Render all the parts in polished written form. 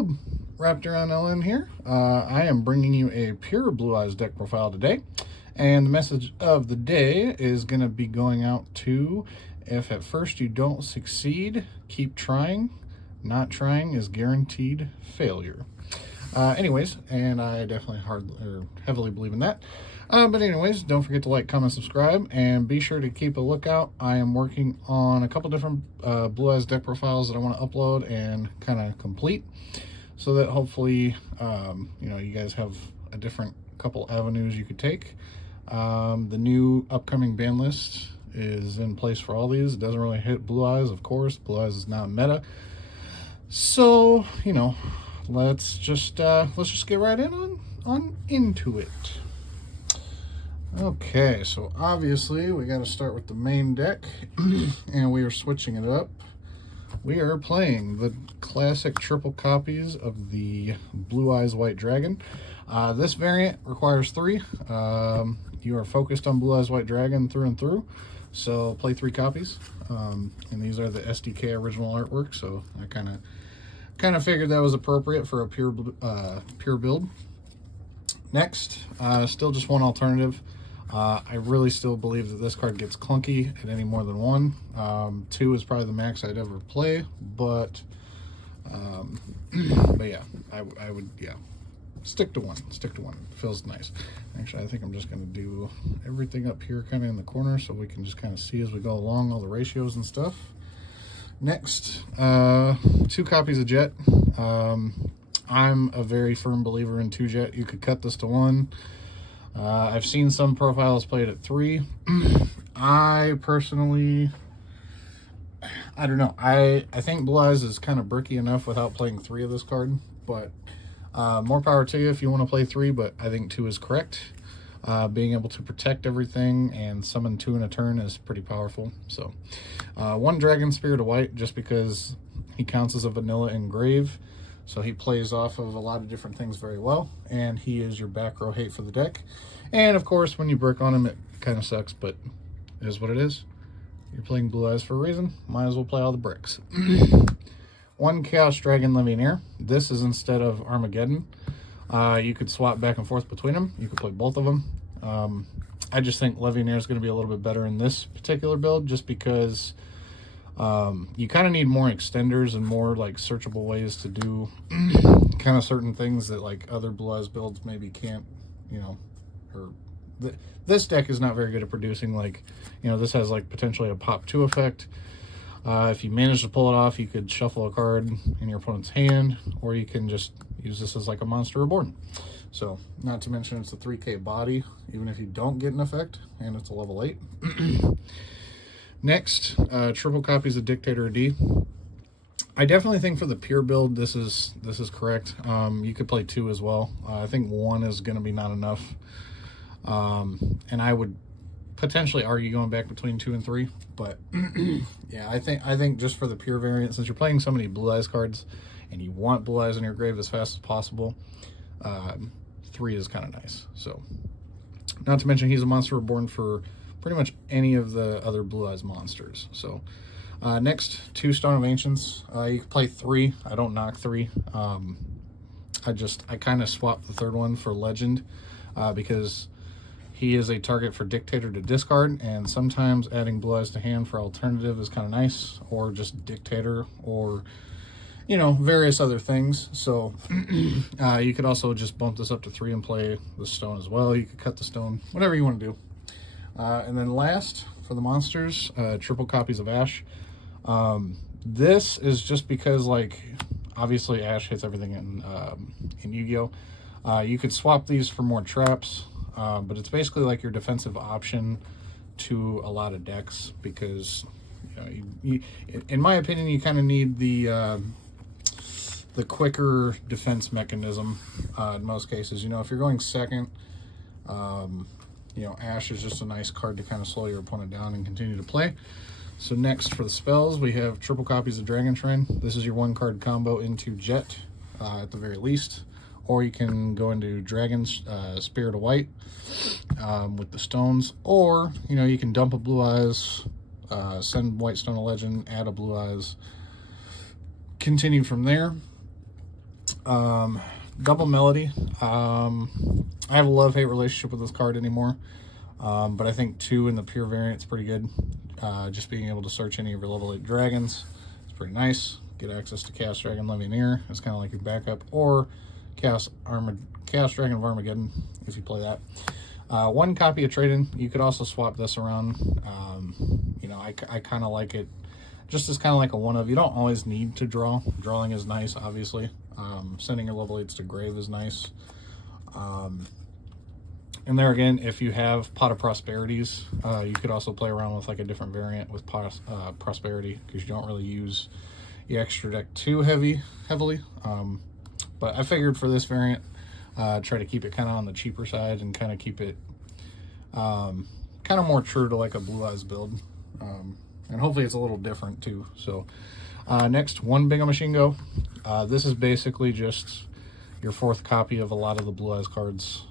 Hello, Raptor on LN here. I am bringing you a pure Blue Eyes deck profile today, and the message of the day is going to be going out to, if at first you don't succeed, keep trying. Not trying is guaranteed failure. Anyways, and I definitely heavily believe in that. But anyways, don't forget to like, comment, subscribe, and be sure to keep a lookout. I am working on a couple different Blue Eyes deck profiles that I want to upload and kind of complete, so that hopefully, you guys have a different couple avenues you could take. The new upcoming ban list is in place for all these. It doesn't really hit Blue Eyes, of course. Blue Eyes is not meta. So, let's just get right into it. Okay, so obviously we got to start with the main deck, and we are switching it up. We are playing the classic triple copies of the Blue Eyes White Dragon. This variant requires 3. You are focused on Blue Eyes White Dragon through and through, so play 3 copies. And these are the SDK original artwork, so I kind of figured that was appropriate for a pure build. Next, still just one alternative. I really still believe that this card gets clunky at any more than 1. 2 is probably the max I'd ever play, but yeah, I would stick to 1. Stick to 1. Feels nice. Actually, I think I'm just going to do everything up here kind of in the corner so we can just kind of see as we go along all the ratios and stuff. Next, 2 copies of Jet. I'm a very firm believer in 2 Jet. You could cut this to 1. I've seen some profiles play it at 3. I personally, I don't know. I think Blue Eyes is kind of bricky enough without playing 3 of this card, but more power to you if you want to play 3, but I think 2 is correct. Being able to protect everything and summon 2 in a turn is pretty powerful. So 1 Dragon Spirit of White, just because he counts as a vanilla engrave, so he plays off of a lot of different things very well, and he is your back row hate for the deck. And of course, when you brick on him, it kind of sucks, but it is what it is. You're playing Blue Eyes for a reason. Might as well play all the bricks. 1 Chaos Dragon Levianeer. This is instead of Armageddon. You could swap back and forth between them. You could play both of them. I just think Levianeer is going to be a little bit better in this particular build, just because you kind of need more extenders and more like searchable ways to do kind of certain things that like other Blue Eyes builds maybe can't, this deck is not very good at producing, like, this has like potentially a pop 2 effect. If you manage to pull it off, you could shuffle a card in your opponent's hand, or you can just use this as like a Monster Reborn. So, not to mention it's a 3k body, even if you don't get an effect, and it's a level 8. Next, triple copies of Dictator D. I definitely think for the pure build, this is correct. You could play 2 as well. I think 1 is going to be not enough. And I would potentially argue going back between 2 and 3, but yeah, I think just for the pure variant, since you're playing so many Blue Eyes cards and you want Blue Eyes in your grave as fast as possible, 3 is kind of nice. So, not to mention he's a Monster Reborn for pretty much any of the other Blue Eyes monsters. So next, 2 Stone of Ancients. You can play 3. I don't knock 3. I kind of swapped the 3rd one for Legend, because he is a target for Dictator to discard, and sometimes adding Blue Eyes to hand for alternative is kind of nice, or just Dictator, or various other things. So you could also just bump this up to 3 and play the Stone as well. You could cut the Stone, whatever you want to do. And then last, for the monsters, triple copies of Ash. This is just because, like, obviously Ash hits everything in Yu-Gi-Oh! You could swap these for more traps, but it's basically like your defensive option to a lot of decks, because in my opinion, you kind of need the quicker defense mechanism in most cases. If you're going second, Ash is just a nice card to kind of slow your opponent down and continue to play. So next, for the spells, we have triple copies of Dragon Shrine. This is your 1 card combo into Jet, at the very least. Or you can go into Dragon's Spirit of White with the stones. Or, you can dump a Blue Eyes, send White Stone of Legend, add a Blue Eyes, continue from there. Double Melody. I have a love-hate relationship with this card anymore. But I think 2 in the pure variant is pretty good. Just being able to search any of your level 8 dragons is pretty nice. Get access to Chaos Dragon Levianeer. It's kind of like your backup. Or Chaos Dragon of Armageddon, if you play that. 1 copy of Trade-In. You could also swap this around. You know, I kind of like it just as kind of like a one-of. You don't always need to draw. Drawing is nice, obviously. Sending your level 8s to grave is nice. And there again, if you have Pot of Prosperities, you could also play around with like a different variant with Prosperity, because you don't really use the extra deck too heavily. But I figured for this variant, try to keep it kind of on the cheaper side and kind of keep it kind of more true to like a Blue Eyes build. And hopefully it's a little different too. So next, 1 Bingo Machine Go. This is basically just your 4th copy of a lot of the Blue Eyes cards.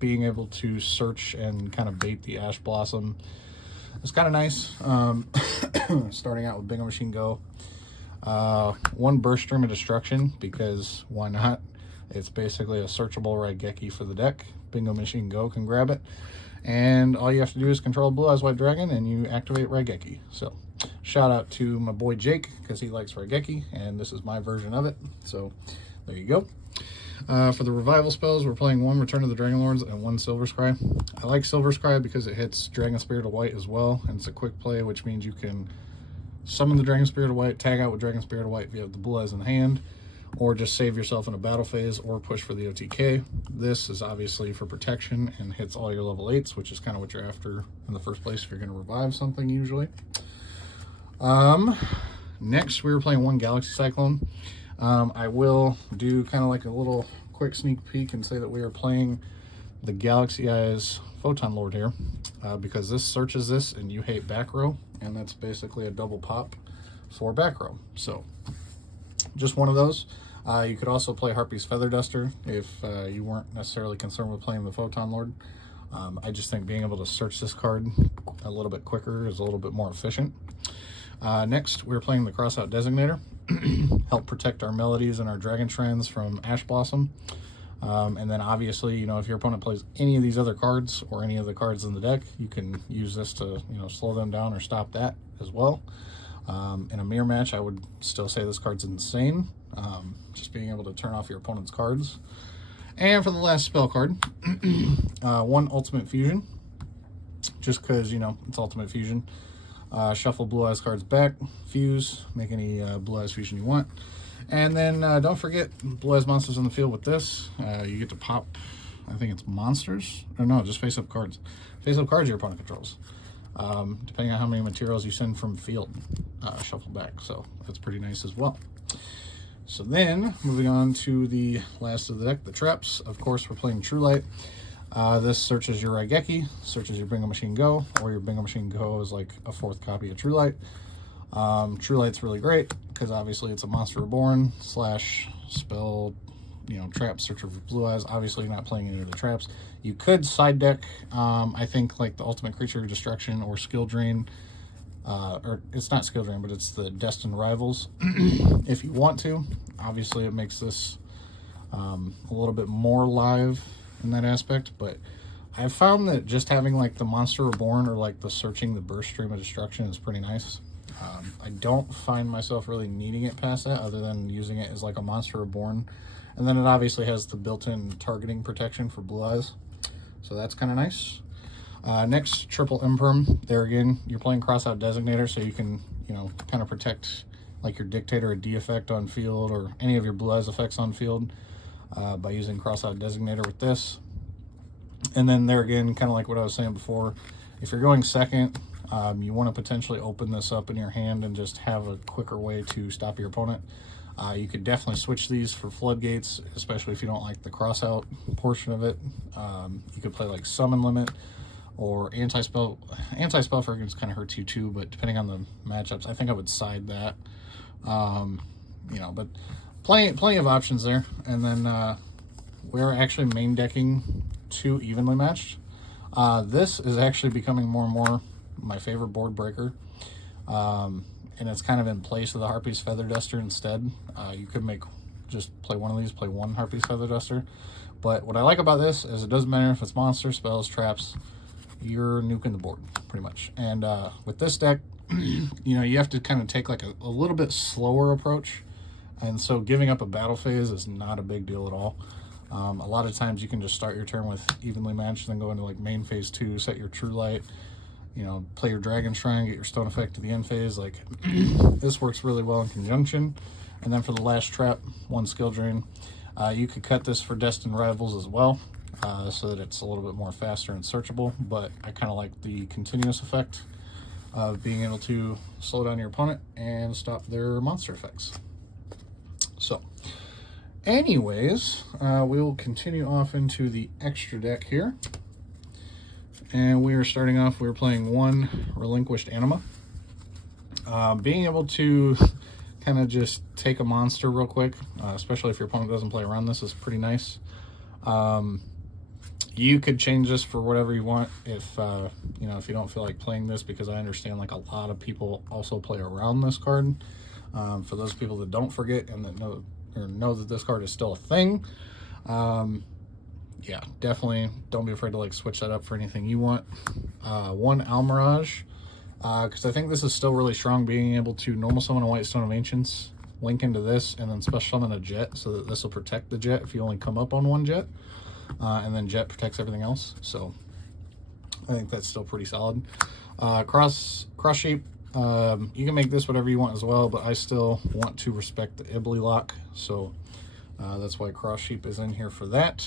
Being able to search and kind of bait the Ash Blossom is kind of nice. Starting out with Bingo Machine Go. 1 Burst Stream of Destruction, because why not? It's basically a searchable Raigeki for the deck. Bingo Machine Go can grab it. And all you have to do is control Blue Eyes White Dragon and you activate Raigeki. So shout out to my boy Jake, because he likes Raigeki, and this is my version of it. So there you go. For the revival spells, we're playing 1 Return of the Dragon Lords and 1 Silver Scry. I like Silver Scry because it hits Dragon Spirit of White as well, and it's a quick play, which means you can summon the Dragon Spirit of White, tag out with Dragon Spirit of White if you have the Blue Eyes in hand, or just save yourself in a battle phase, or push for the OTK. This is obviously for protection and hits all your level 8s, which is kind of what you're after in the first place if you're going to revive something usually. Next, we were playing 1 Galaxy Cyclone. I will do kind of like a little quick sneak peek and say that we are playing the Galaxy Eyes Photon Lord here, because this searches this and you hate back row, and that's basically a double pop for back row. So just one of those. You could also play Harpy's Feather Duster if you weren't necessarily concerned with playing the Photon Lord. I just think being able to search this card a little bit quicker is a little bit more efficient. Next, we're playing the Crossout Designator. Help protect our melodies and our Dragon Shrines from Ash Blossom. And then obviously, you know, if your opponent plays any of these other cards or any of the cards in the deck, you can use this to, you know, slow them down or stop that as well. In a mirror match, I would still say this card's insane. Just being able to turn off your opponent's cards. And for the last spell card, 1 Ultimate Fusion. Just because, you know, it's Ultimate Fusion. Shuffle Blue Eyes cards back, fuse, make any Blue Eyes fusion you want. And then don't forget Blue Eyes monsters on the field with this. You get to pop, I think it's monsters? Or no, just face-up cards. Face-up cards your opponent controls. Depending on how many materials you send from field, shuffle back. So that's pretty nice as well. So then, moving on to the last of the deck, the traps. Of course, we're playing True Light. This searches your Raigeki, searches your Bingo Machine Go, or your Bingo Machine Go is like a 4th copy of True Light. True Light's really great because obviously it's a Monster Reborn / spell, you know, trap searcher for Blue Eyes. Obviously you're not playing any of the traps. You could side deck, I think, like the Ultimate Creature Destruction or Skill Drain, or it's not Skill Drain, but it's the Destined Rivals if you want to. Obviously it makes this a little bit more live in that aspect, but I've found that just having like the Monster Reborn or like the searching the Burst Stream of Destruction is pretty nice. I don't find myself really needing it past that, other than using it as like a Monster Reborn, and then it obviously has the built-in targeting protection for Blue Eyes, so that's kind of nice. Next, Triple Imperm. There again, you're playing Crossout Designator, so you can, you know, kind of protect like your Dictator or D effect on field, or any of your Blue Eyes effects on field, by using Crossout Designator with this. And then there again, kind of like what I was saying before, if you're going second, you want to potentially open this up in your hand and just have a quicker way to stop your opponent. You could definitely switch these for Floodgates, especially if you don't like the Crossout portion of it. You could play like Summon Limit or Anti-Spell. Anti-Spell Fragrance kind of hurts you too, but depending on the matchups, I think I would side that. You know, but plenty of options there. And then we're actually main decking 2 evenly matched. This is actually becoming more and more my favorite board breaker, and it's kind of in place of the Harpy's Feather Duster instead. You could make just play one of these, play one Harpy's Feather Duster. But what I like about this is it doesn't matter if it's monster, spells, traps, you're nuking the board, pretty much. And with this deck, you know, you have to kind of take like a little bit slower approach. And so giving up a battle phase is not a big deal at all. A lot of times you can just start your turn with Evenly Matched, then go into like main phase 2, set your True Light, you know, play your Dragon Shrine, get your Stone Effect to the end phase. Like, this works really well in conjunction. And then for the last trap, 1 Skill Drain. You could cut this for Destined Rivals as well, so that it's a little bit more faster and searchable, but I kind of like the continuous effect of being able to slow down your opponent and stop their monster effects. So, anyways, we will continue off into the extra deck here. And we are starting off, we're playing 1 Relinquished Anima. Being able to kind of just take a monster real quick, especially if your opponent doesn't play around this, is pretty nice. You could change this for whatever you want if, you know, if you don't feel like playing this, because I understand like a lot of people also play around this card. For those people that don't forget and that know that this card is still a thing, yeah, definitely don't be afraid to like switch that up for anything you want. 1 Almirage, because I think this is still really strong, being able to normal summon a White Stone of Ancients, link into this, and then special summon a Jet, so that this will protect the Jet if you only come up on 1 Jet, and then Jet protects everything else. So I think that's still pretty solid. Cross Sheep, you can make this whatever you want as well, but I still want to respect the Ibly lock, so that's why Cross Sheep is in here for that.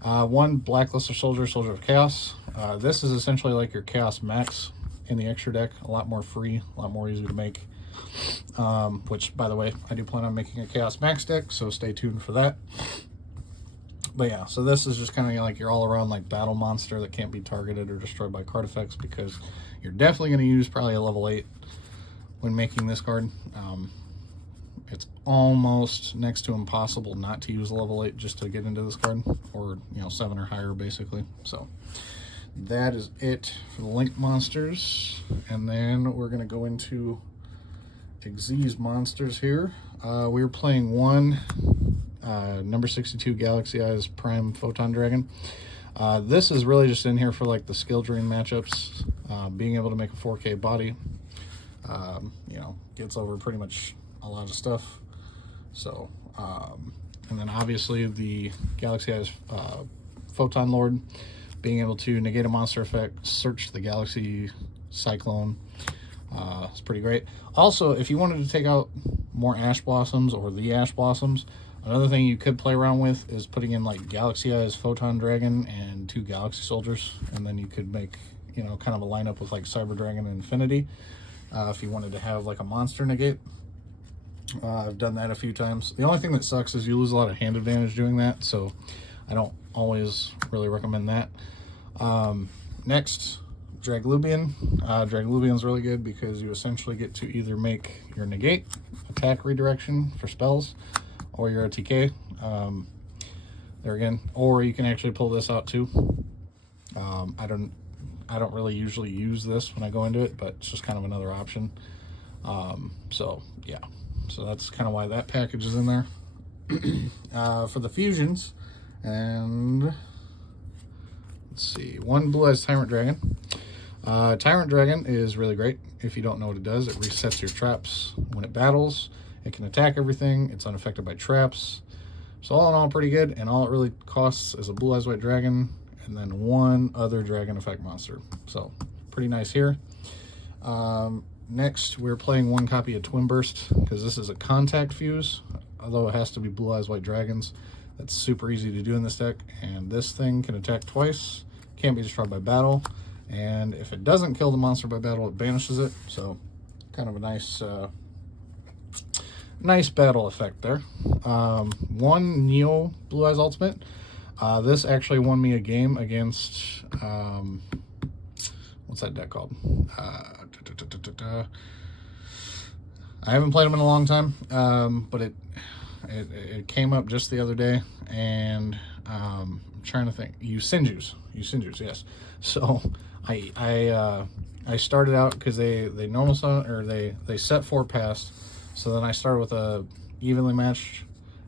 1 Blackluster Soldier, Soldier of Chaos. This is essentially like your Chaos Max in the extra deck, a lot more free, a lot more easy to make. Which, by the way, I do plan on making a Chaos Max deck, so stay tuned for that. But yeah, so this is just kind of like your all-around like battle monster that can't be targeted or destroyed by card effects, because you're definitely going to use probably a level 8 when making this card. It's almost next to impossible not to use a level 8 just to get into this card, or, you know, 7 or higher basically. So that is it for the Link monsters, and then we're going to go into Xyz monsters here. We're playing 1 number 62 Galaxy Eyes Prime Photon Dragon. This is really just in here for like the skill drain matchups, being able to make a 4K body, you know, gets over pretty much a lot of stuff. So, and then obviously the Galaxy Eyes Photon Lord, being able to negate a monster effect, search the Galaxy Cyclone. It's pretty great. Also, if you wanted to take out more Ash Blossoms or the Ash Blossoms, another thing you could play around with is putting in like Galaxy Eyes Photon Dragon and 2 Galaxy Soldiers, and then you could make, you know, kind of a lineup with like Cyber Dragon and Infinity, if you wanted to have like a monster negate. I've done that a few times. The only thing that sucks is you lose a lot of hand advantage doing that, so I don't always really recommend that. Next, Draglubian. Draglubian's really good because you essentially get to either make your negate, attack redirection for spells, or your OTK. There again, or you can actually pull this out too. I don't really usually use this when I go into it, but it's just kind of another option. So yeah, so that's kind of why that package is in there. For the fusions, and let's see, 1 Blue Eyes Tyrant Dragon. Tyrant Dragon is really great. If you don't know what it does, it resets your traps when it battles. It can attack everything. It's unaffected by traps. So all in all, pretty good. And all it really costs is a Blue Eyes White Dragon and then 1 other dragon effect monster. So pretty nice here. Next, we're playing 1 copy of Twin Burst, because this is a contact fuse, although it has to be Blue Eyes White Dragons. That's super easy to do in this deck. And this thing can attack twice, can't be destroyed by battle, and if it doesn't kill the monster by battle, it banishes it. So kind of a nice nice battle effect there. 1 Neo Blue Eyes Ultimate. This actually won me a game against what's that deck called? I haven't played them in a long time, but it came up just the other day, and I'm trying to think. Yusinjus, yes. So I started out because they normal summon, or they set 4 past. So then I started with a evenly matched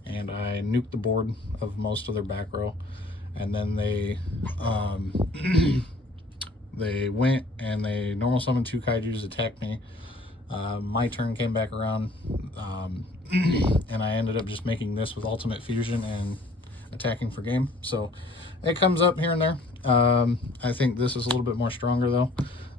and I nuked the board of most of their back row, and then they they went and they normal summoned 2 kaijus, attacked me. My turn came back around, and I ended up just making this with ultimate fusion and attacking for game. So it comes up here and there. I think this is a little bit more stronger though.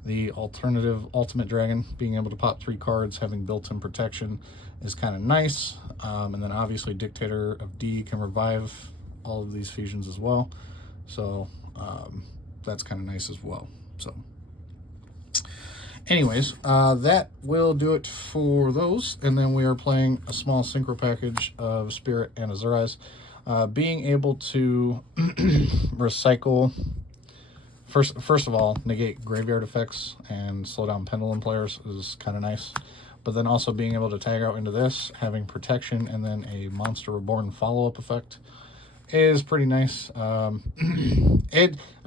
The alternative ultimate dragon, being able to pop 3 cards, having built-in protection, is kind of nice. And then obviously Dictator of D can revive all of these fusions as well. So that's kind of nice as well. So anyways, that will do it for those. And then we are playing a small synchro package of Spirit and Azurize. Being able to recycle, first of all, negate graveyard effects and slow down pendulum players is kind of nice. But then also being able to tag out into this, having protection, and then a Monster Reborn follow-up effect is pretty nice. I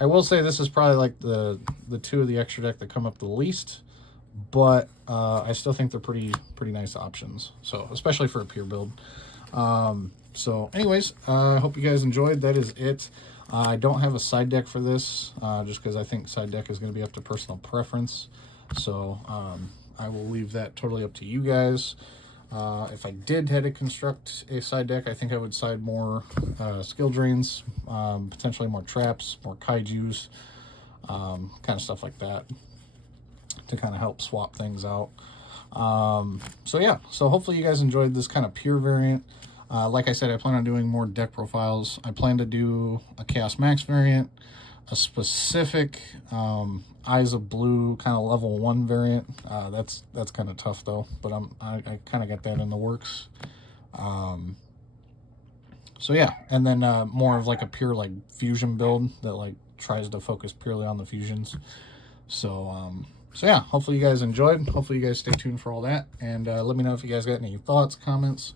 will say this is probably like the 2 of the extra deck that come up the least, but I still think they're pretty nice options. So especially for a pure build. So anyways, I hope you guys enjoyed. That is it. I don't have a side deck for this, just because I think side deck is going to be up to personal preference. So I will leave that totally up to you guys. If I did had to construct a side deck, I think I would side more skill drains, potentially more traps, more kaijus, kind of stuff like that to kind of help swap things out. So yeah, so hopefully you guys enjoyed this kind of pure variant. Like I said, I plan on doing more deck profiles. I plan to do a Chaos Max variant, a specific Eyes of Blue kind of level 1 variant. That's kind of tough though, but I kind of got that in the works. So yeah, and then more of like a pure like fusion build that like tries to focus purely on the fusions. So so yeah, hopefully you guys enjoyed. Hopefully you guys stay tuned for all that, and let me know if you guys got any thoughts, comments,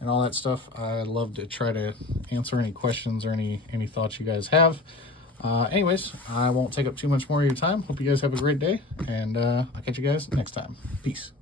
and all that stuff. I'd love to try to answer any questions or any thoughts you guys have. Anyways, I won't take up too much more of your time. Hope you guys have a great day, and I'll catch you guys next time. Peace.